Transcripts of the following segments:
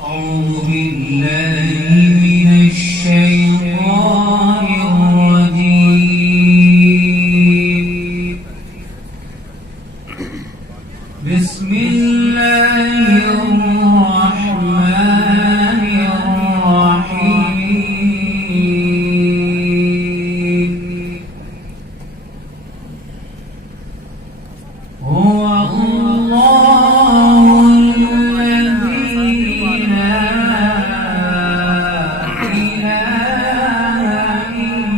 أعوذ بالله من الشيطان الرجيم. بسم الله الرحمن الرحيم. هو الله الذي لا إله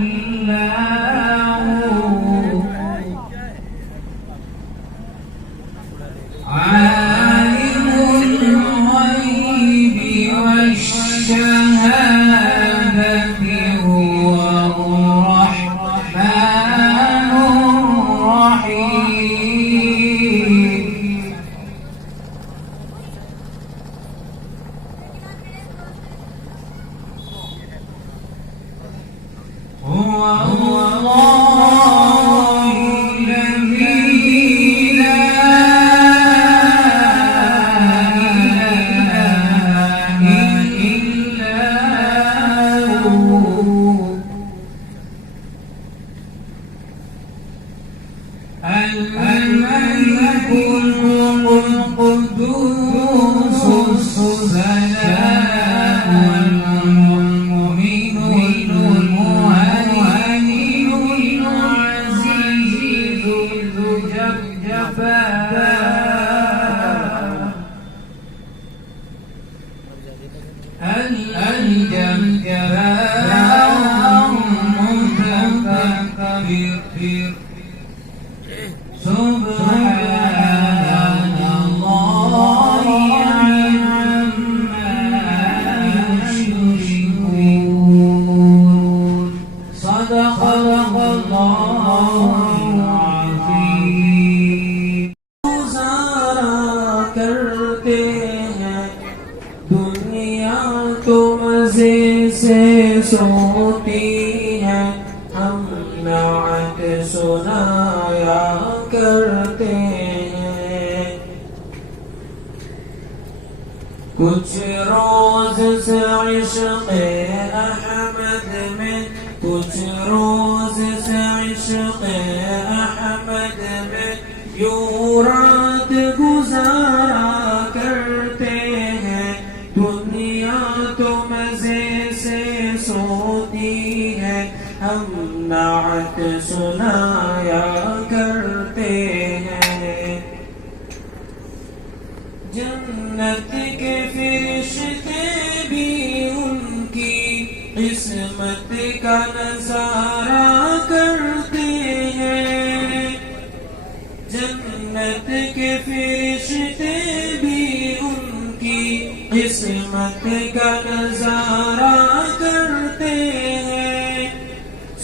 إلا هو عالم الغيب والشهادة هو الرحمن الرحيم. هو الله الذي لا إله إلا هو الملك القدوس السلام المؤمن المهيمن العزيز الجبار المتكبر. سبحان الله عما يشركون. صدق الله العظيم. گزارا کرتے ہیں دنیا تو مزے سے سوتی ہے، ہم نعت سنایا کرتے ہیں. کچھ روز سے عشق احمد میں، کچھ روز سے عشق احمد میں یوں رات گزارا کرتے ہیں. دنیا تو مزے سے سوتی ہے، ہم نعت سنایا کرتے ہیں. جنت کے فرشتے بھی ان کی قسمت کا نظارہ کرتے ہیں. جنت کے فرشتے بھی ان کی قسمت کا نظارہ کرتے ہیں.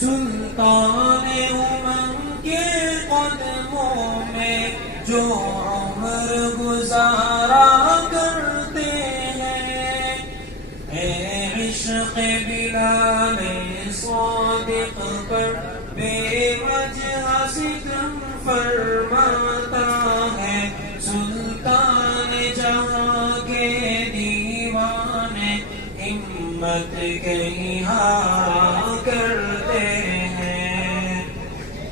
سلطان امم کے قدموں میں جو عمر گزارا کرتے ہیں. اے عشق بلال صادق پر بے وجہ ستم فرماتا ہے. سلطان جہاں کے دیوانے ہمت کہیں ہارا کرتے ہیں.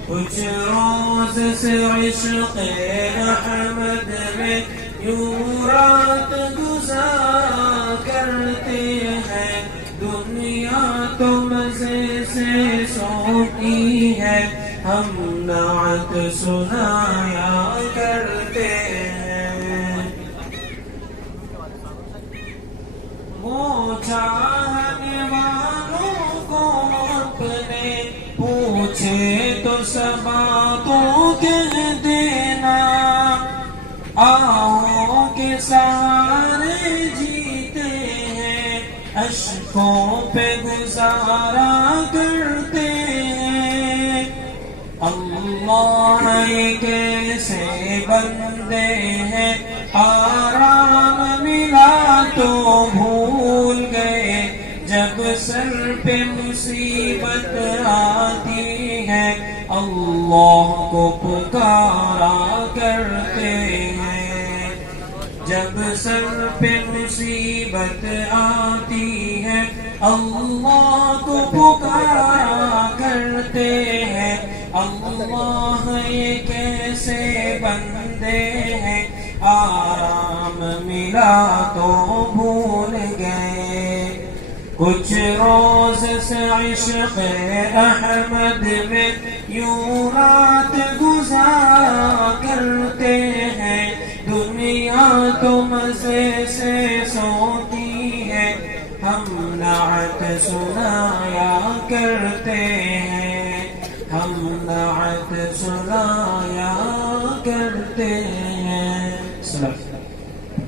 کچھ روز سے عشق احمد میں یوں رات گزارا کرتے ہیں. دنیا تو مزے سے سوتی ہے، ہم نعت سنایا کرتے ہیں. وہ چاہنے والوں کو اپنے پوچھے تو سب باتوں کہہ دینا. آہوں کے سہارے جیتے ہیں، اشکوں پہ گزارا کرتے ہیں. اللہ کیسے بندے ہیں، آرام ملا تو بھول گئے. جب سر پہ مصیبت آتی ہے، اللہ کو پکارا کرتے ہیں. جب سر پہ مصیبت آتی ہے اللہ کو پکارا کرتے ہیں اللہ یہ کیسے بندے ہیں آرام ملا تو بھول گئے کچھ روز سے عشق احمد میں یوں رات گزارا کرتے ہیں دنیا تو مزے سے سوتی ہے ہم نعت سنایا کرتے ہیں ہم نعت سنایا کرتے ہیں